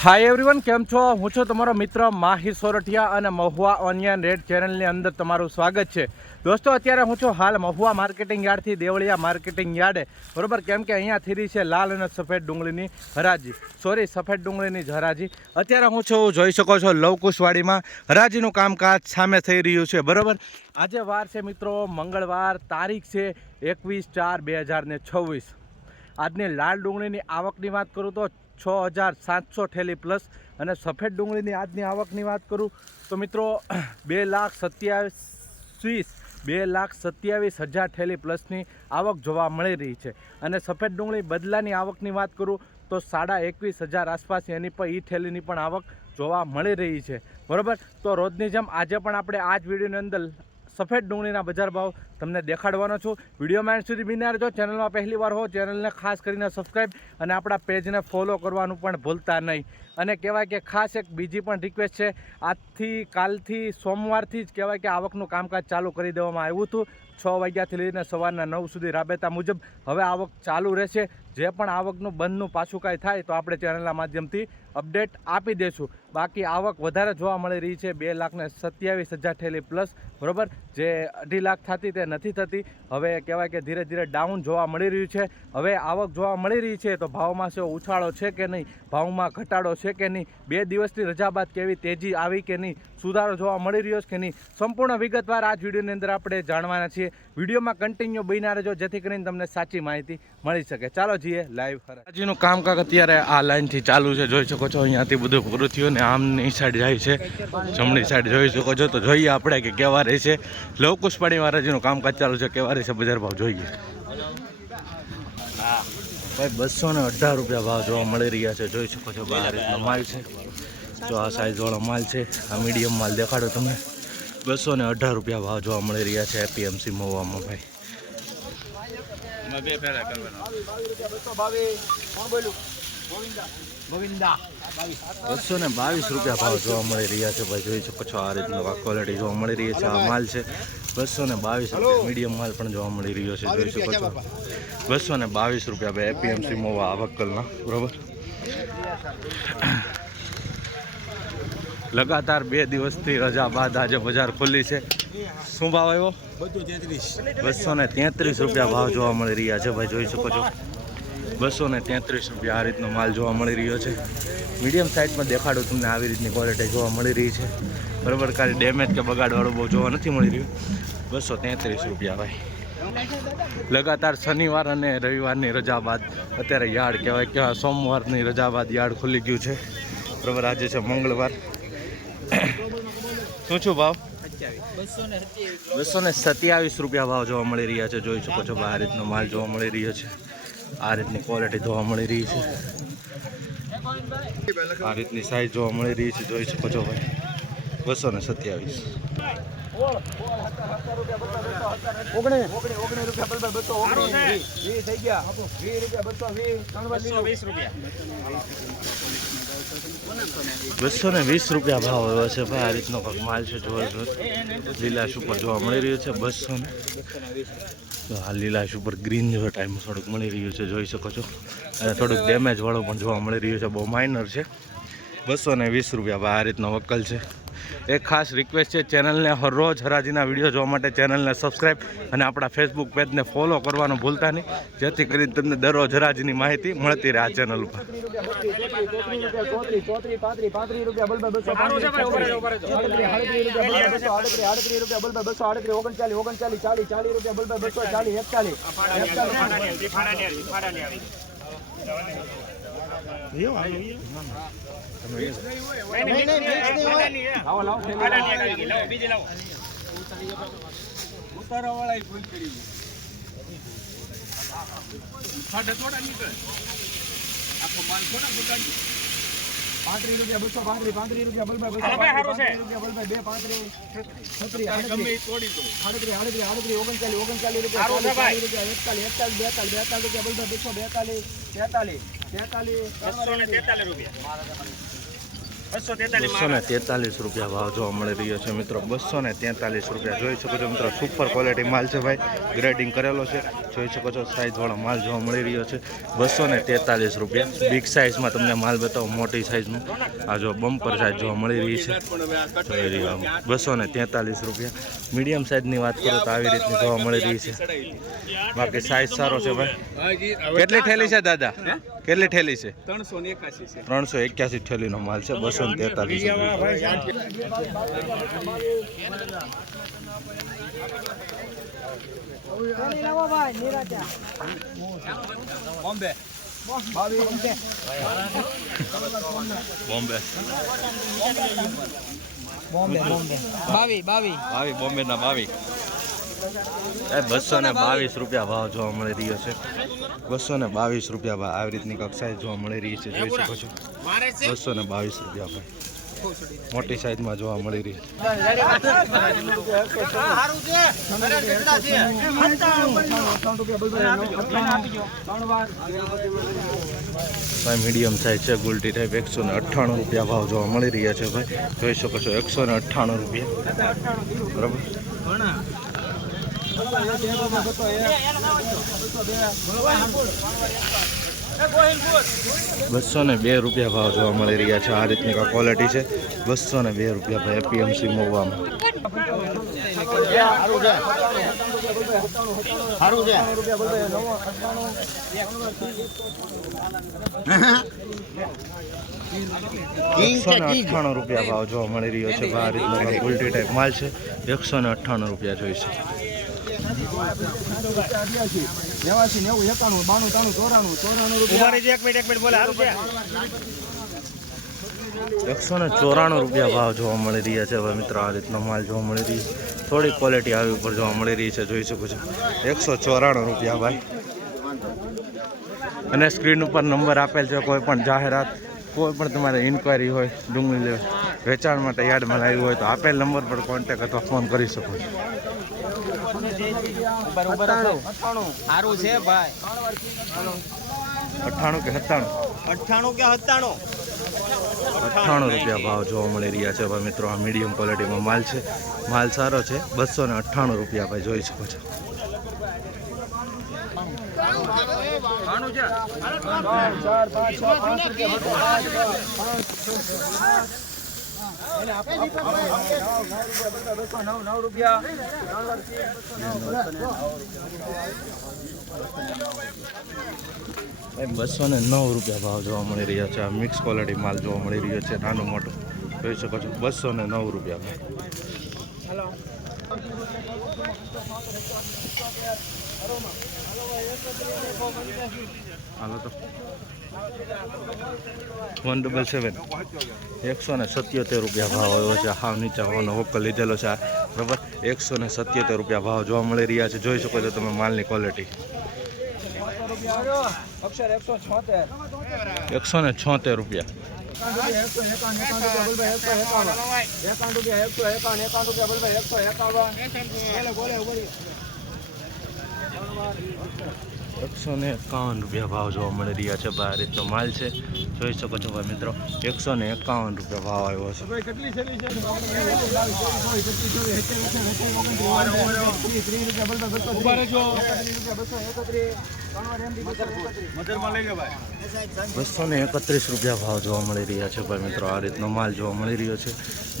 Hi everyone, કેમ છો? હું છું તમારો મિત્ર માહિર સોરઠિયા અને મહુવા ઓનિયન રેડ ચેનલની અંદર તમારું સ્વાગત છે. દોસ્તો, અત્યારે હું છું હાલ મહુવા માર્કેટિંગ યાર્ડથી દેવળિયા માર્કેટિંગ યાર્ડે, બરોબર. કેમ કે અહીંયા થીરી છે લાલ અને સફેદ ડુંગળીની હરાજી, સફેદ ડુંગળીની જ હરાજી. અત્યારે હું છું, જોઈ શકો છો, લવકુશવાડીમાં હરાજીનું કામકાજ સામે થઈ રહ્યું છે, બરોબર. આજે વાર છે મિત્રો મંગળવાર, તારીખ છે 21/4/2026. આજની લાલ ડુંગળીની આવકની વાત કરું તો 6,700 ઠેલી પ્લસ, અને સફેદ ડુંગળીની આજની આવકની વાત કરું તો મિત્રો 2,27,000 ઠેલી પ્લસની આવક જોવા મળી રહી છે. અને સફેદ ડુંગળી બદલાની આવકની વાત કરું તો 21,500 આસપાસ એની પર ઠેલીની પણ આવક જોવા મળી રહી છે, બરાબર. તો રોજની જેમ આજે પણ આપણે આ જ વિડીયોની અંદર સફેદ ડુંગળીના બજાર ભાવ તમને દેખાડવાનો છું. વિડીયોમાં એન્ડ સુધી બિના રહેજો. ચેનલમાં પહેલી વાર હો, ચેનલને ખાસ કરીને સબસ્ક્રાઈબ અને આપણા પેજને ફોલો કરવાનું પણ ભૂલતા નહીં. અને કહેવાય કે ખાસ એક બીજી પણ રિક્વેસ્ટ છે, આજથી કાલથી સોમવારથી જ કહેવાય કે આવકનું કામકાજ ચાલુ કરી દેવામાં આવ્યું હતું. 6 વાગ્યાથી લઈને સવારના 9 સુધી રાબેતા મુજબ હવે આવક ચાલુ રહેશે. જે પણ આવકનું બંધનું પાછું કાંઈ થાય તો આપણે ચેનલના માધ્યમથી અપડેટ આપી દઈશું. બાકી આવક વધારે જોવા મળી રહી છે, 2,27,000 ઠેલી પ્લસ, બરાબર. જે 2.5 લાખ થતી તે નથી થતી. હવે કહેવાય કે ધીરે ધીરે ડાઉન જોવા મળી રહ્યું છે. હવે આવક જોવા મળી રહી છે તો ભાવમાં શું ઉછાળો છે કે નહીં, ભાવમાં ઘટાડો છે કે નહીં, 2 દિવસની રજા બાદ કેવી તેજી આવી કે નહીં, સુધારો જોવા મળી રહ્યો છે કે નહીં, સંપૂર્ણ વિગતવાર આ જ વિડીયોની અંદર આપણે જાણવાના છીએ. વિડીયોમાં કન્ટિન્યુ બન્યા રહેજો જેથી કરીને તમને સાચી માહિતી મળી શકે. ચાલો જઈએ લાઈવ. હરાજીનું કામકાજ અત્યારે આ લાઈનથી ચાલુ છે, જોઈ શકો છો. અહીંયાથી બધું પૂરું થયું ને આમની સાઈડ જાય છે, જમણી સાઈડ જોઈ શકો છો. તો જોઈએ આપણે કે કેવા રહે છે લવકુશવાડીમાં હરાજીનું કામકાજ ચાલુ છે, કેવા રહે છે બજાર ભાવ જોઈએ. ભાઈ 218 રૂપિયા ભાવ જોવા મળી રહ્યા છે, જોઈ શકો છો. બહાર રીતનો માલ છે, જો આ સાઈઝવાળો માલ છે, આ મીડિયમ માલ દેખાડો તમને. 218 રૂપિયા ભાવ જોવા મળી રહ્યા છે એપીએમસી મહુવામાં. ભાઈ 222 રૂપિયા ભાવ જોવા મળી રહ્યા છે. ભાઈ જોઈ શકો છો, આ રીતનો ક્વોલિટી જોવા મળી રહી છે. આ માલ છે 222 રૂપિયા. મીડિયમ માલ પણ જોવા મળી રહ્યો છે, જોઈ શકો છો. 222 રૂપિયા ભાઈ એપીએમસી મહુવા આવકલના, બરોબર. લગાતાર 2 દિવસથી રજા બાદ આજે બજાર ખુલ્લી છે. શું ભાવ આવ્યો? 233 રૂપિયા ભાવ જોવા મળી રહ્યા છે. ભાઈ જોઈ શકો છો, 233 રૂપિયા આ રીતનો માલ જોવા મળી રહ્યો છે. મીડિયમ સાઇઝમાં દેખાડું તમને, આવી રીતની ક્વોલિટી જોવા મળી રહી છે, બરાબર. કાંઈ ડેમેજ કે બગાડવાળું બહુ જોવા નથી મળી રહ્યું. 233 રૂપિયા ભાઈ. લગાતાર શનિવાર અને રવિવારની રજા બાદ અત્યારે યાર્ડ કહેવાય કે સોમવારની રજા બાદ યાર્ડ ખુલી ગયું છે, બરાબર. આજે છે મંગળવાર. શું છું ભાવ? 227 રૂપિયા ભાવ જોવા મળી રહ્યા છે, જોઈ શકો છો. આ રીતનો માલ જોવા મળી રહ્યો છે, આ રીતની ક્વોલિટી જોવા મળી રહી છે, આ રીતની સાઈઝ જોવા મળી રહી છે, જોઈ શકો છો ભાઈ. 227. ₹220 રૂપિયા ભાવ આવ્યો છે ભાઈ. આ રીતનો માલ છે, લીલાશ ઉપર જોવા મળી રહ્યો છે. 200 આ લીલાશ ઉપર ગ્રીન જેવો ટાઈમ થોડુંક મળી રહ્યું છે, જોઈ શકો છો. અને થોડુંક ડેમેજ વાળું પણ જોવા મળી રહ્યું છે, બહુ માઇનર છે. 220 રૂપિયા ભાઈ. આ રીતનો વકલ છે. એક ખાસ રિક્વેસ્ટ છે, ચેનલને હરરોજ હરાજીના વિડીયો જોવા માટે ચેનલને સબસ્ક્રાઈબ અને આપણા ફેસબુક પેજને ફોલો કરવાનું ભૂલતા નહીં, જેથી કરીને તમને દરરોજ હરાજીની માહિતી મળતી રહે આ ચેનલ ઉપર. 243 રૂપિયા ભાવ જોવા મળી રહ્યો છે મિત્રો. 243 રૂપિયા જોઈ શકો છો મિત્રો. સુપર ક્વોલિટી માલ છે ભાઈ, ગ્રેડિંગ કરેલો છે. જોઈ શકો છો સાઇઝવાળો માલ જોવા મળી રહ્યો છે. 243 રૂપિયા. બિગ સાઇઝમાં તમને માલ બતાવો, મોટી સાઇઝનું. આ જો બમ્પર સાઇઝ જોવા મળી રહી છે. 243 રૂપિયા. મીડિયમ સાઇઝની વાત કરું તો આવી રીતની જોવા મળી રહી છે. બાકી સાઇઝ સારો છે ભાઈ. કેટલી ઠેલી છે દાદા? કેટલી ઠેલી છે? 381 ઠેલીનો માલ છે. 222 રૂપિયા ભાવ જોવા મળી રહ્યો છે. 222 રૂપિયા ભાવ. આવી રીતની કક્ષાએ જોવા મળી રહી છે. જોઈ શકો છો 222 રૂપિયા ભાઈ. મોટી સાઈઝમાં જોવા મળી રહી ભાઈ. મીડિયમ સાઈઝ છે, ગુલટી ટાઈપ. 198 રૂપિયા ભાવ જોવા મળી રહ્યા છે ભાઈ. જોઈ શકો છો 198 રૂપિયા. બરાબર. 202 રૂપિયા ભાવ જોવા મળી રહ્યા છે. આ રીતની ક્વોલિટી છે. 202 રૂપિયા ભાઈ. એપીએમસી મોવામાં. રૂપિયા ભાવ જોવા મળી રહ્યો છે. આ રીતનો ઉલટી ટાઈપ માલ છે. 198 રૂપિયા જોઈશે. 194 રૂપિયા ભાવ જોવા મળી રહ્યા છે. હવે મિત્રો આ રીતનો માલ જોવા મળી રહી છે. થોડી ક્વોલિટી આવી ઉપર જોવા મળી રહી છે. જોઈ શકો છો 194 રૂપિયા ભાઈ. અને સ્ક્રીન ઉપર નંબર આપેલ છે. કોઈ પણ જાહેરાત, કોઈ પણ તમારે ઇન્ક્વાયરી હોય, ડુંગળી વેચાણ માટે યાર્ડમાં લાવ્યું હોય તો આપેલ નંબર પર કોન્ટેક્ટ અથવા ફોન કરી શકો છો. 98 કે 98 રૂપિયા ભાવ જોવા મળી રહ્યા છે ભાઈ મિત્રો. આ મીડિયમ ક્વોલિટીમાં માલ છે. માલ સારો છે. 298 રૂપિયા ભાઈ. જોઈ શકો છો. બસો ને 9 રૂપિયા ભાવ જોવા મળી રહ્યા છે. આ મિક્સ ક્વોલિટી માલ જોવા મળી રહ્યો છે. નાનું મોટું જોઈ શકો છો. 209 રૂપિયા ભાઈ. હાલો તો 177 177 રૂપિયા ભાવ આવ્યો છે. હાવ નીચે હોવાનો હોકલ લીધેલો છે. બરાબર. 177 રૂપિયા ભાવ જોવા મળી રહ્યા છે. જોઈ શકો છો તમે માલની ક્વોલિટી. 176 રૂપિયા. 151 રૂપિયા ભાવ જોવા મળી રહ્યા છે. આ રીતનો માલ છે. જોઈ શકો છો ભાઈ મિત્રો. 151 રૂપિયા ભાવ આવ્યો છે. ₹231 રૂપિયા ભાવ જોવા મળી રહ્યા છે ભાઈ મિત્રો. આ રીતનો માલ જોવા મળી રહ્યો છે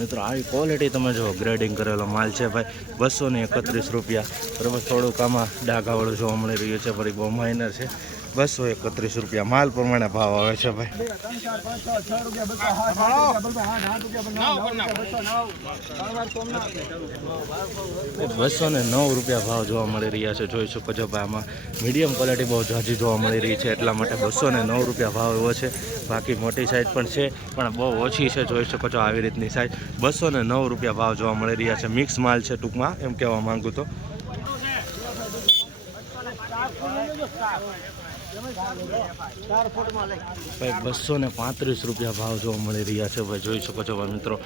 મિત્રો. આવી ક્વોલિટી તમે જો ગ્રેડિંગ કરેલો માલ છે ભાઈ. 231 રૂપિયા. બરાબર. થોડુંક આમાં ડાઘાવાળું જોવા મળી રહ્યું છે. ફરી બહુ માઇનર છે. 231 રૂપિયા. માલ પ્રમાણે ભાવ આવે છે ભાઈ. 209 રૂપિયા ભાવ જોવા મળી રહ્યા છે. જોઈ શકો છો ભાઈ. આમાં મીડિયમ ક્વોલિટી બહુ ઝાઝી જોવા મળી રહી છે. એટલા માટે 209 રૂપિયા ભાવ એવો છે. બાકી મોટી સાઇઝ પણ છે, પણ બહુ ઓછી છે. જોઈ શકો છો આવી રીતની સાઇઝ. 209 રૂપિયા ભાવ જોવા મળી રહ્યા છે. મિક્સ માલ છે ટૂંકમાં, એમ કહેવા માંગુ તો. ભાઈ 235 રૂપિયા ભાવ જોવા મળી રહ્યા છે ભાઈ. જોઈ શકો છો ભાઈ મિત્રો.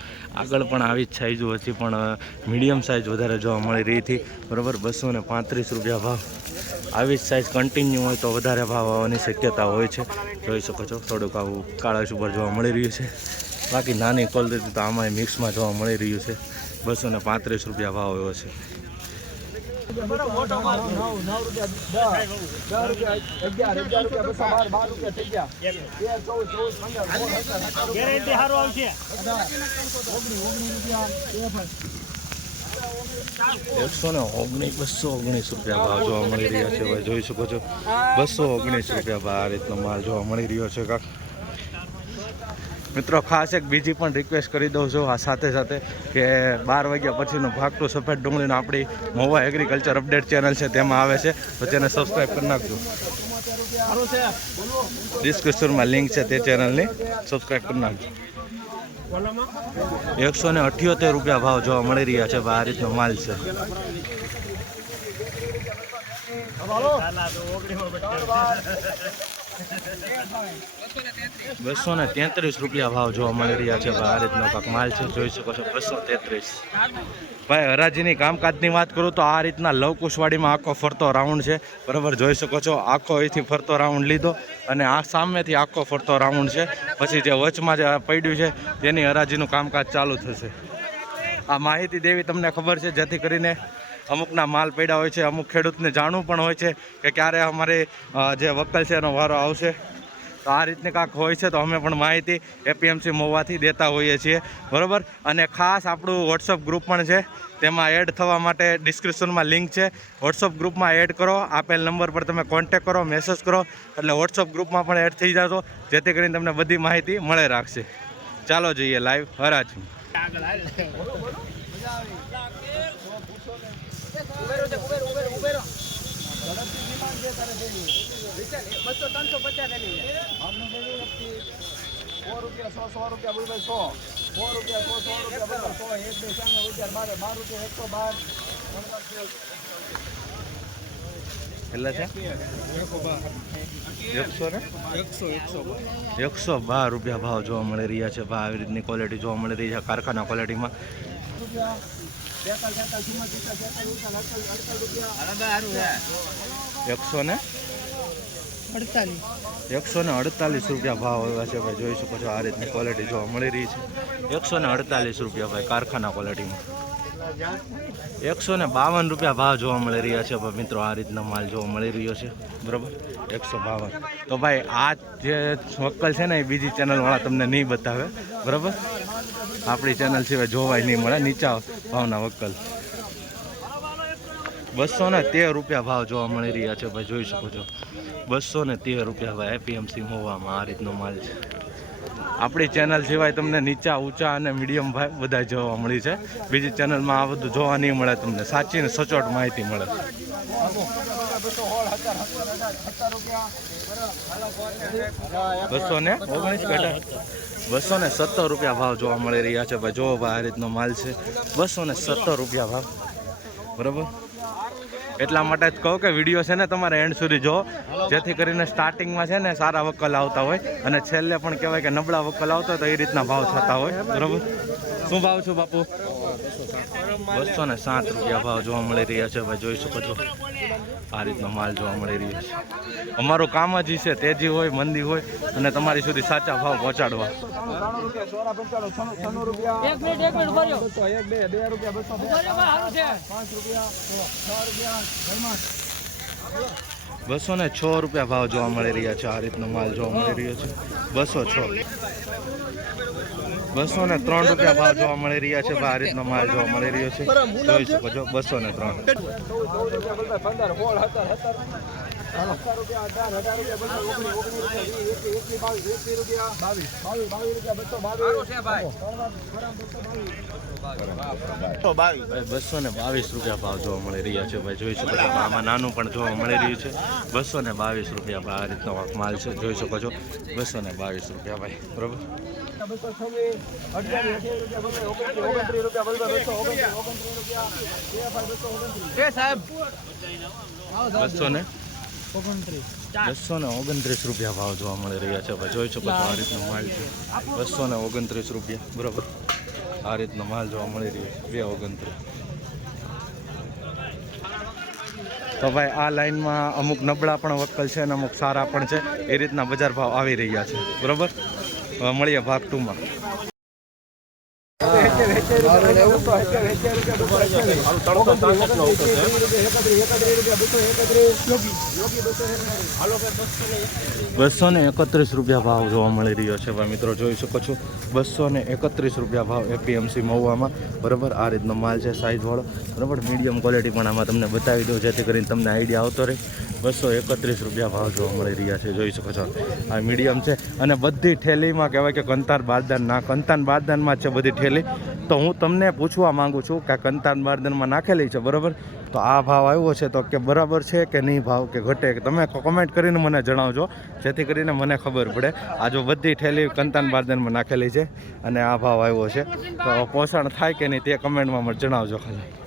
આગળ પણ આવી જ સાઇઝો હતી, પણ મીડિયમ સાઇઝ વધારે જોવા મળી રહી હતી. બરાબર. 235 રૂપિયા ભાવ. આવી જ સાઇઝ કન્ટિન્યુ હોય તો વધારે ભાવ આવવાની શક્યતા હોય છે. જોઈ શકો છો થોડુંક આવું કાળા ઉપર જોવા મળી રહ્યું છે. બાકી નાની ક્વોલિટી તો આમાં મિક્સમાં જોવા મળી રહ્યું છે. 235 રૂપિયા ભાવ એવો છે. ગેરંટી સારું આવશે. 219 રૂપિયા ભાવ જોવા મળી રહ્યા છે ભાઈ, જોઈ શકો છો. 219 રૂપિયા ભાવ આ રીતનો માલ જોવા મળી રહ્યો છે કાક. મિત્રો ખાસ એક બીજી પણ રિક્વેસ્ટ કરી દઉં છું આ સાથે સાથે કે 12 વાગ્યા પછીનો ભાગતું સફેદ ડુંગળીનો આપણી મહુવા એગ્રીકલ્ચર અપડેટ ચેનલ છે તેમાં આવે છે, તો તેને સબસ્ક્રાઈબ કરી નાખજો. ડિસ્ક્રિપ્શનમાં લિંક છે તે ચેનલની, સબસ્ક્રાઈબ કરી નાખજો. 178 રૂપિયા ભાવ જોવા મળી રહ્યા છે આ રીતનો માલ છે. 233 રૂપિયા ભાવ જોવા મળી રહ્યા છે આ રીતનો કાંક માલ છે, જોઈ શકો છો. 233 ભાઈ. હરાજીની કામકાજની વાત કરું તો આ રીતના લવકુશવાડીમાં આખો ફરતો રાઉન્ડ છે, બરાબર, જોઈ શકો છો. આખો અહીંથી ફરતો રાઉન્ડ લીધો અને આ સામેથી આખો ફરતો રાઉન્ડ છે. પછી જે વચમાં જે પડ્યું છે તેની હરાજીનું કામકાજ ચાલુ થશે. આ માહિતી દેવી તમને ખબર છે જેથી કરીને અમુકના માલ પડ્યા હોય છે, અમુક ખેડૂતને જાણવું પણ હોય છે કે ક્યારે અમારે જે વકલ છે એનો વારો આવશે. તો આ રીતની કાંક હોય છે, તો અમે પણ માહિતી એપીએમસી મહુવાથી દેતા હોઈએ છીએ, બરાબર. અને ખાસ આપણું વોટ્સઅપ ગ્રુપ પણ છે, તેમાં એડ થવા માટે ડિસ્ક્રિપ્શનમાં લિંક છે. વોટ્સઅપ ગ્રુપમાં એડ કરો, આપેલ નંબર પર તમે કોન્ટેક કરો, મેસેજ કરો, એટલે વોટ્સઅપ ગ્રુપમાં પણ એડ થઈ જશો, જેથી કરીને તમને બધી માહિતી મળે રાખશે. ચાલો જોઈએ લાઈવ હરાજી. કેટલા છે? 112 રૂપિયા ભાવ જોવા મળી રહ્યા છે. આવી રીતની ક્વોલિટી જોવા મળી રહી છે કારખાના ક્વોલિટીમાં. 148 રૂપિયા ભાવ આવ્યા છે ભાઈ, જોઈ શકો છો. આ રીતની ક્વોલિટી જોવા મળી રહી છે. 148 રૂપિયા ભાઈ કારખાના ક્વોલિટીમાં. 152 રૂપિયા ભાવ જોવા મળી રહ્યા છે ભાઈ મિત્રો. આ રીતનો માલ જોવા મળી રહ્યો છે, બરાબર. 152. તો ભાઈ આ જે વક્કલ છે ને એ બીજી ચેનલવાળા તમને નહીં બતાવે, બરાબર. આપણી ચેનલ સિવાય જોવાય નહીં મળે નીચા ભાવના વક્કલ. 213 રૂપિયા ભાવ જોવા મળી રહ્યા છે ભાઈ, જોઈ શકો છો. 213 રૂપિયા ભાઈ એપીએમસી મહુવામાં આ રીતનો માલ છે. આપણી ચેનલ સિવાય તમને નીચા ઊંચા અને મીડિયમ ભાઈ બધા જોવા મળી છે. બીજી ચેનલમાં આ બધું જોવા નહીં મળે તમને, સાચી ને સચોટ માહિતી મળે. 217 રૂપિયા ભાવ જોવા મળી રહ્યા છે ભાઈ. જો ભાઈ આ રીતનો માલ છે, 217 રૂપિયા ભાવ, બરાબર. એટલા માટે જ કહું કે વિડીયો છે ને તમારે એન્ડ સુધી જો, જેથી કરીને સ્ટાર્ટિંગમાં છે ને સારા વકલ આવતા હોય અને છેલ્લે પણ કહેવાય કે નબળા વકલ આવતા હોય તો એ રીતના ભાવ થતા હોય, બરાબર. શું ભાવ છે બાપુ? 207 રૂપિયા ભાવ જોવા મળી રહ્યા છે ભાઈ, જોઈ શકો છો. આ રીતનો માલ જોવા મળી રહ્યો છે. અમારું કામ જ છે તેજી હોય મંદી હોય અને તમારી સુધી સાચા ભાવ પહોંચાડવા. 206 રૂપિયા ભાવ જોવા મળી રહ્યા છે. આ રીતનો માલ જોવા મળી રહ્યો છે. 203 રૂપિયા ભાવ જોવા મળી રહ્યા છે. આ રીતનો માલ જોવા મળી રહ્યો છે, જોઈ શકો છો. 203. 222 રૂપિયા ભાવ જોવા મળી રહ્યા છે ભાઈ, જોઈ શકો છો. આમાં નાનું પણ જોવા મળી રહ્યું છે. 222 રૂપિયા ભાઈ આ રીતનો માલ છે, જોઈ શકો છો. 222 રૂપિયા ભાઈ, બરોબર. 229 રૂપિયા ભાવ જોવા મળી રહ્યા છે ભાઈ, જોઈ શકો છો. આ રીતનો માલ છે. 229 રૂપિયા, બરોબર. આ રીતનો માલ જોવા મળી રહ્યો છે. 229. તો ભાઈ આ લાઈનમાં અમુક નબળા પણ વકલ છે અને અમુક સારા પણ છે. એ રીતના બજાર ભાવ આવી રહ્યા છે, બરોબર. મળીએ ભાગ 2માં. ₹231 ભાવ જોવા મળી રહ્યો છે ભાઈ મિત્રો, જોઈ શકો છો ₹231 ભાવ એપીએમસી મહુવામાં. બરાબર, આ રીતનો માલ છે સાઇઝવાળો. બરાબર, મીડિયમ ક્વોલિટી પણ આમાં તમને બતાવી દઉં જેથી કરીને તમને આઈડિયા આવતો રહે. ₹231 ભાવ જોવા મળી રહ્યા છે, જોઈ શકો છો. આ મીડિયમ છે અને બધી ઠેલીમાં કહેવાય કે કંતાર બારદાન કંતાન બારદાનમાં છે બધી ઠેલી. તો હું તમને પૂછવા માંગુ છું કે કંતાન બારદાનમાં નાખેલી છે, બરાબર, તો આ ભાવ આવ્યો છે તો કે બરાબર છે કે નહીં, ભાવ કે ઘટે, તમે કમેન્ટ કરીને મને જણાવજો જેથી કરીને મને ખબર પડે. આ જો બધી ઠેલી કંતાન બારદાનમાં નાખેલી છે અને આ ભાવ આવ્યો છે, તો પોષણ થાય કે નહીં તે કમેન્ટમાં મને જણાવજો ખાલી.